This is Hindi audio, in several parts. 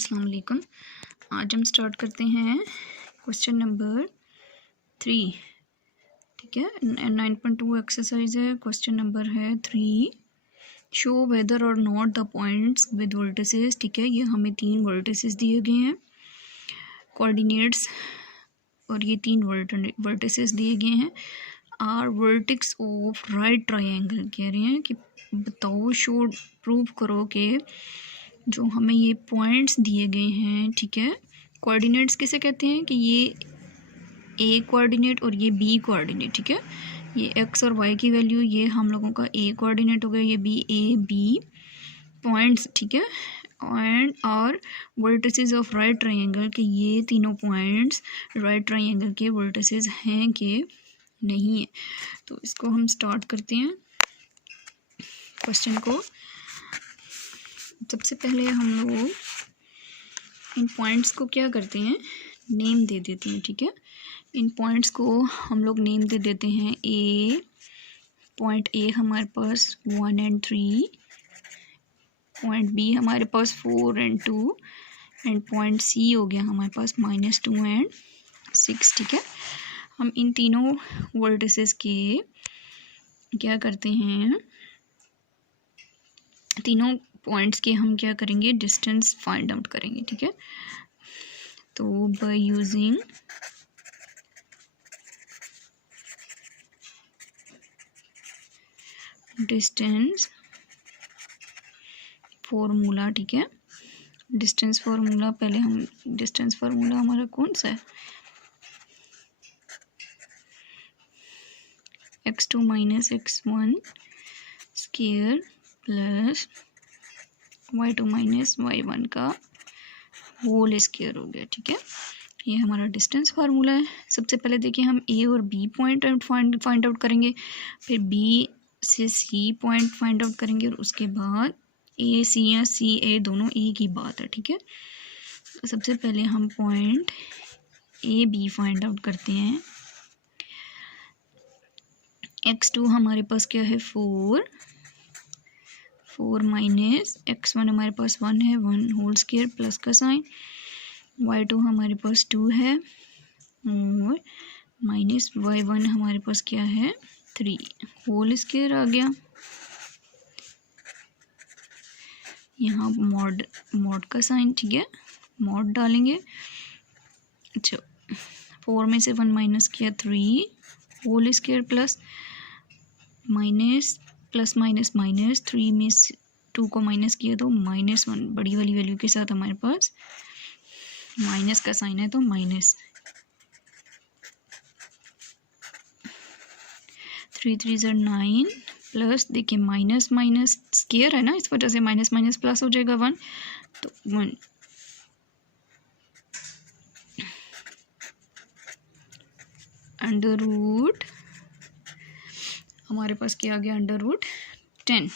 अस्सलाम वालेकुम। आज हम स्टार्ट करते हैं क्वेश्चन नंबर 3। ठीक है, 9.2 एक्सरसाइज है। क्वेश्चन नंबर है 3। शो वेदर और not the points with vertices. ठीक है, ये हमें 3 वर्टिसेस दिए गए हैं, कोऑर्डिनेट्स, और ये 3 वर्टिसेस दिए गए हैं। Are vertex of right triangle. कह रहे हैं कि बताओ, शो प्रूव करो कि जो हमें ये पॉइंट्स दिए गए हैं, ठीक है, कोऑर्डिनेट्स किसे कहते हैं कि ये ए कोऑर्डिनेट और ये बी कोऑर्डिनेट। ठीक है, ये एक्स और वाई की वैल्यू, ये हम लोगों का ए कोऑर्डिनेट हो गया, ये बी, ए बी पॉइंट्स। ठीक है, एंड और वर्टिसेस ऑफ राइट ट्रायंगल के ये तीनों पॉइंट्स राइट ट्रायंगल के वर्टिसेस हैं कि नहीं है। तो इसको हम स्टार्ट करते हैं क्वेश्चन को। सबसे पहले हम लोग इन पॉइंट्स को क्या करते हैं, नेम दे देते हैं। ठीक है, इन पॉइंट्स को हम लोग नेम दे देते हैं। ए पॉइंट ए हमारे पास 1 और 3, पॉइंट बी हमारे पास 4 और 2, एंड पॉइंट सी हो गया हमारे पास -2 और 6। ठीक है, हम इन तीनों वर्टिसेस के क्या करते हैं, तीनों पॉइंट्स के हम क्या करेंगे, डिस्टेंस फाइंड आउट करेंगे। ठीक है, तो बाय यूजिंग डिस्टेंस फॉर्मूला। ठीक है, डिस्टेंस फार्मूला, पहले हम डिस्टेंस फार्मूला हमारा कौन सा है, x2 - x1 square plus y2 - y1 का होल स्क्वायर हो गया। ठीक है, ये हमारा डिस्टेंस फार्मूला है। सबसे पहले देखिए, हम ए और बी पॉइंट फाइंड आउट करेंगे, फिर बी से सी पॉइंट फाइंड आउट करेंगे, और उसके बाद ए सी या सी ए दोनों एक ही बात है। ठीक है, सबसे पहले हम point A B find out करते हैं। x2 हमारे पास क्या है, 4 माइनस x1 हमारे पास 1 है, 1 होल स्क्वायर प्लस का साइन, y2 हमारे पास 2 है, और माइनस y1 हमारे पास क्या है, 3 होल स्क्वायर आ गया। यहाँ मॉड का साइन, ठीक है, मॉड डालेंगे। अच्छा, 4 में से 1 माइनस किया, 3 whole square plus minus plus minus minus, 3 में से 2 को माइनस किया तो -1 बड़ी वाली वैल्यू के साथ हमारे पास माइनस का साइन है, तो माइनस 3 3 9 प्लस, देखिए माइनस माइनस स्क्वायर है ना, इस वजह से माइनस माइनस प्लस हो जाएगा 1, तो 1 अंडर रूट हमारे पास क्या आ गया, √10।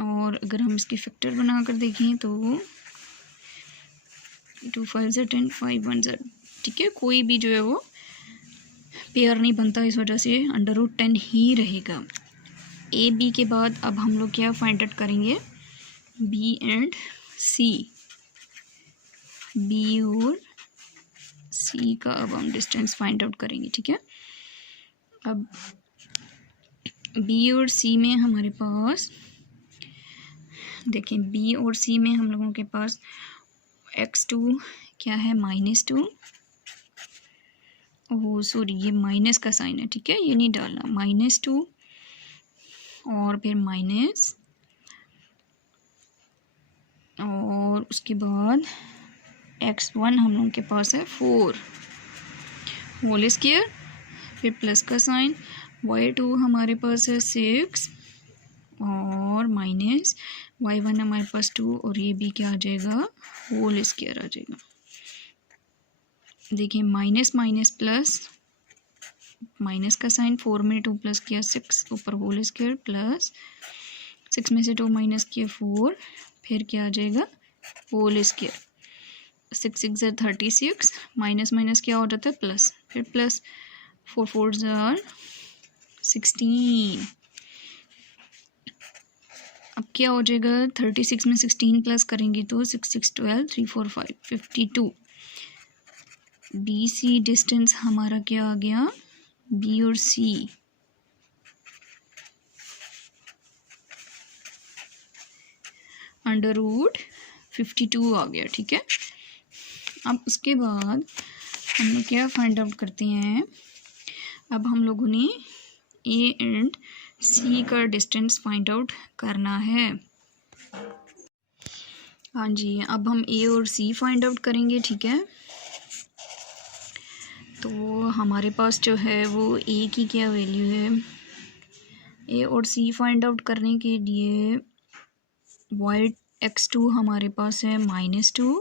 और अगर हम इसकी फैक्टर बनाकर देखें तो 2 5 ज़ा 10, 5 1 ज़ा, ठीक है, कोई भी जो है वो पेयर नहीं बनता, इस वजह से √10 ही रहेगा। ए बी के बाद अब हम लोग क्या फाइंड आउट करेंगे, बी एंड सी। बी और सी का अब हम डिस्टेंस फाइंड आउट करेंगे। ठीक है, अब बी और सी में हमारे पास, देखें, बी और सी में हम लोगों के पास x2 क्या है, -2, ओह सॉरी, ये माइनस का साइन है। ठीक है, ये नहीं डालना, -2 और फिर माइनस, और उसके बाद x1 हम लोगों के पास है 4 होल स्क्वायर, फिर प्लस का साइन, y2 हमारे पास है 6 और माइनस y1 हमारे पास 2, और ये भी क्या आ जाएगा, होल स्क्वायर आ जाएगा। देखिए माइनस माइनस प्लस, माइनस का साइन, 4 में 2 प्लस किया 6, ऊपर होल स्क्वायर प्लस 6 में से 2 माइनस किया 4, फिर क्या आ जाएगा, होल स्क्वायर। 6 6 ज़ा 36, माइनस माइनस क्या हो जाता है, प्लस, फिर प्लस 4 4 ज़ा 16, अब क्या हो जाएगा, 36 में 16 प्लस करेंगे तो 6 6 12 3 4 5 52। बी सी डिस्टेंस हमारा क्या आ गया, बी और सी अंडर रूट 52 आ गया। ठीक है, अब उसके बाद हमने क्या फाइंड आउट करते हैं, अब हम लोगों ने ए एंड सी का डिस्टेंस फाइंड आउट करना है। हाँ जी, अब हम ए और सी फाइंड आउट करेंगे। ठीक है, तो हमारे पास जो है वो ए की क्या वैल्यू है, ए और सी फाइंड आउट करने के लिए वाई x2 हमारे पास है -2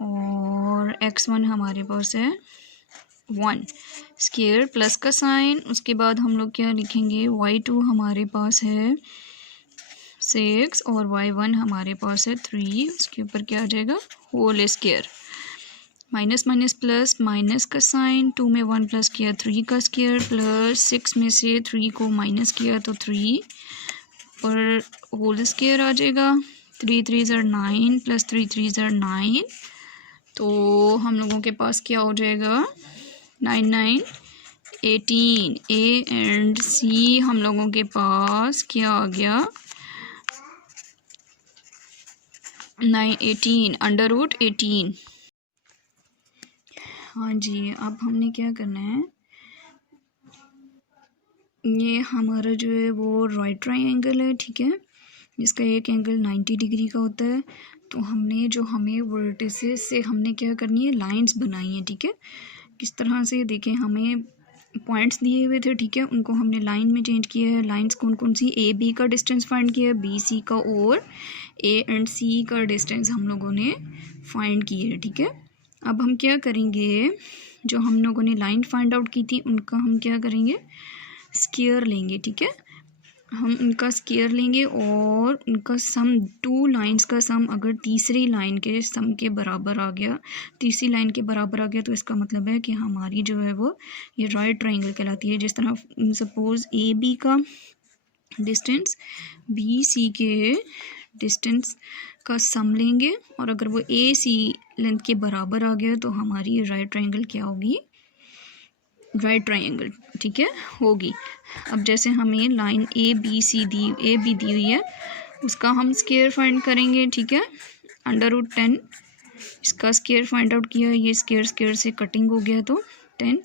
और x1 हमारे पास है 1 स्क्वायर प्लस का साइन। उसके बाद हम लोग क्या लिखेंगे, y2 हमारे पास है 6 और y1 हमारे पास है 3, उसके ऊपर क्या आ जाएगा, whole square. Minus minus plus, minus का साइन, 2 में 1 प्लस किया 3 का स्क्वायर, प्लस 6 में से 3 को माइनस किया तो 3 और होल स्क्वायर आ जाएगा। 3 3 ज़र 9 प्लस 3 3 ज़र 9, तो हम लोगों के पास क्या हो जाएगा, 9 9 18। ए एंड सी हम लोगों के पास क्या आ गया, 9 18 अंडर रूट 18। हाँ जी, अब हमने क्या करना है, ये हमारा जो है वो राइट ट्रायंगल है। ठीक है, जिसका एक एंगल 90 डिग्री का होता है। तो हमने जो हमें वर्टिसेस से हमने क्या करनी है, लाइंस बनाई हैं। ठीक है, किस तरह से, देखें हमें पॉइंट्स दिए हुए थे। ठीक है, उनको हमने लाइन में चेंज किया है। लाइंस कौन कौन सी, ए बी का डिस्टेंस फाइंड किया है, बी सी का, और ए एंड सी का डिस्टेंस हम लोगों ने फाइंड किया है। ठीक है, अब हम क्या करेंगे, जो हम लोगों ने लाइन फाइंड आउट की थी उनका हम क्या करेंगे, स्क्वायर लेंगे। ठीक है, हम उनका स्क्वायर लेंगे और उनका सम, 2 लाइंस का सम अगर तीसरी लाइन के सम के बराबर आ गया, तीसरी लाइन के बराबर आ गया, तो इसका मतलब है कि हमारी जो है वो ये राइट ट्रायंगल कहलाती है। जिस तरह सपोज़ ए बी का डिस्टेंस बी सी के डिस्टेंस का सम लेंगे और अगर वो ए सी लेंथ के बराबर आ गया तो हमारी राइट ट्रायंगल क्या होगी, राइट ट्रायंगल। ठीक है, होगी। अब जैसे हमें लाइन ए बी दी हुई है, उसका हम स्क्वायर फाइंड करेंगे। ठीक है, अंडर रूट 10, इसका स्क्वायर फाइंड आउट किया, ये स्क्वायर से कटिंग हो गया तो 10।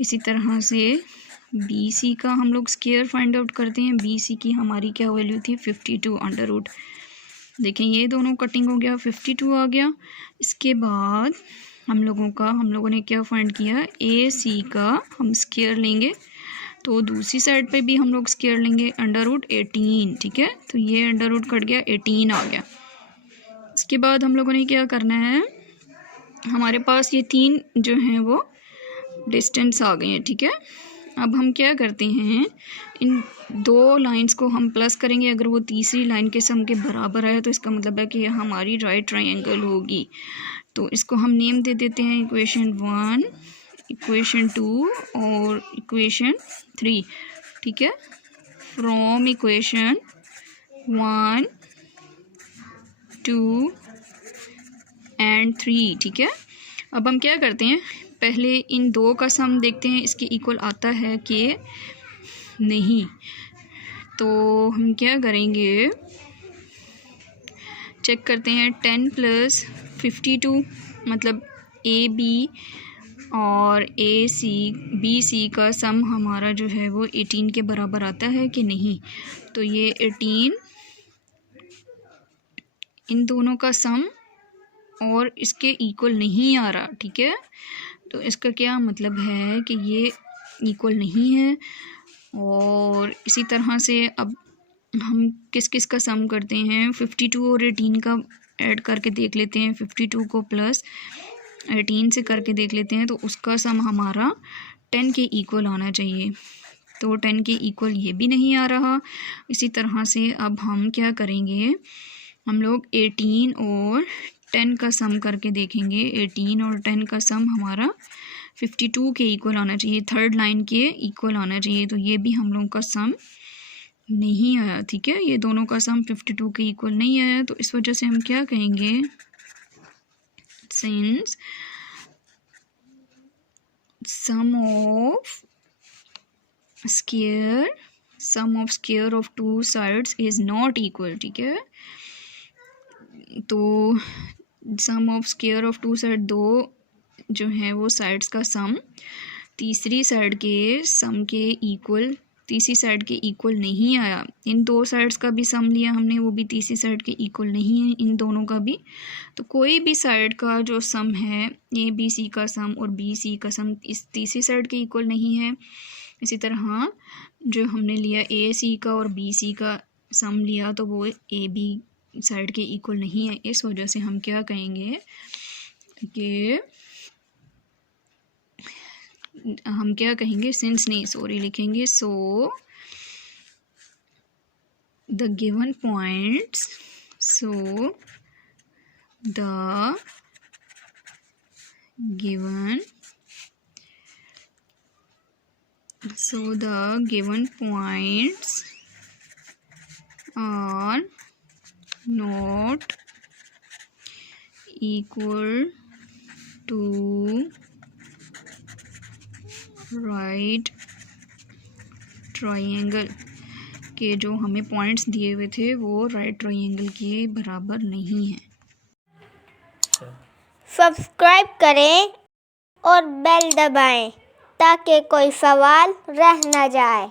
इसी तरह से बी सी का हम लोग स्क्वायर फाइंड आउट करते हैं। बी सी की हमारी क्या वैल्यू थी, 52 अंडर रूट, देखें ये दोनों कटिंग हो गया, 52 आ गया। इसके बाद हम लोगों ने क्या फाइंड किया, ए सी का हम स्क्वायर लेंगे तो दूसरी साइड पे भी हम लोग स्क्वायर लेंगे, अंडर रूट 18। ठीक है, तो ये अंडर रूट कट गया, 18 आ गया। इसके बाद हम लोगों ने क्या करना है, हमारे पास ये 3 जो हैं वो डिस्टेंस आ गए हैं। ठीक है, अब हम क्या करते हैं, इन 2 लाइंस को हम प्लस करेंगे। अगर वो तीसरी लाइन के सम के बराबर है तो इसका मतलब है कि ये हमारी राइट ट्रायंगल होगी। तो इसको हम नेम दे देते हैं, इक्वेशन 1, इक्वेशन 2 और इक्वेशन 3। ठीक है, फ्रॉम इक्वेशन 1 2 एंड 3। ठीक है, अब हम क्या करते हैं, पहले इन 2 का सम देखते हैं इसके इक्वल आता है कि नहीं। तो हम क्या करेंगे, चेक करते हैं, 10 प्लस 52 मतलब ए बी और ए सी बी सी का सम हमारा जो है वो 18 के बराबर आता है कि नहीं। तो ये 18 इन दोनों का सम और इसके इक्वल नहीं आ रहा। ठीक है, तो इसका क्या मतलब है कि ये इक्वल नहीं है। और इसी तरह से अब हम किस किस का सम करते हैं, 52 और 18 का ऐड करके देख लेते हैं, 52 को प्लस 18 से करके देख लेते हैं, तो उसका सम हमारा 10 के इक्वल आना चाहिए। तो 10 के इक्वल ये भी नहीं आ रहा। इसी तरह से अब हम क्या करेंगे, हम लोग 18 और 10 का सम करके देखेंगे। 18 और 10 का सम हमारा 52 के इक्वल आना चाहिए, थर्ड लाइन के इक्वल आना चाहिए। तो ये भी हम लोग का सम नहीं आया, ठीक है, ये दोनों का सम 52 के इक्वल नहीं आया, तो इस वजह से हम क्या कहेंगे, since sum of square of two sides is not equal, ठीक है, तो sum of square of two side, दो जो है वो साइड्स का सम तीसरी साइड के सम के इक्वल, तीसरी साइड के इक्वल नहीं आया। इन दो साइड्स का भी सम लिया हमने, वो भी तीसरी साइड के इक्वल नहीं है, इन दोनों का भी। तो कोई भी साइड का जो सम है, ए बी सी का सम और बी सी का सम इस तीसरी साइड के इक्वल नहीं है। इसी तरह जो हमने लिया ए सी का और बी सी का सम लिया, तो वो ए बी साइड के इक्वल नहीं है। इस वजह से हम क्या कहेंगे कि हम क्या कहेंगे, सिंस नहीं सॉरी लिखेंगे, so the given points, so the given points are not equal to right triangle, के जो हमें पॉइंट्स दिए हुए थे वो राइट ट्रायंगल के बराबर नहीं है। सब्सक्राइब करें और बेल दबाएं ताकि कोई सवाल रह न जाए।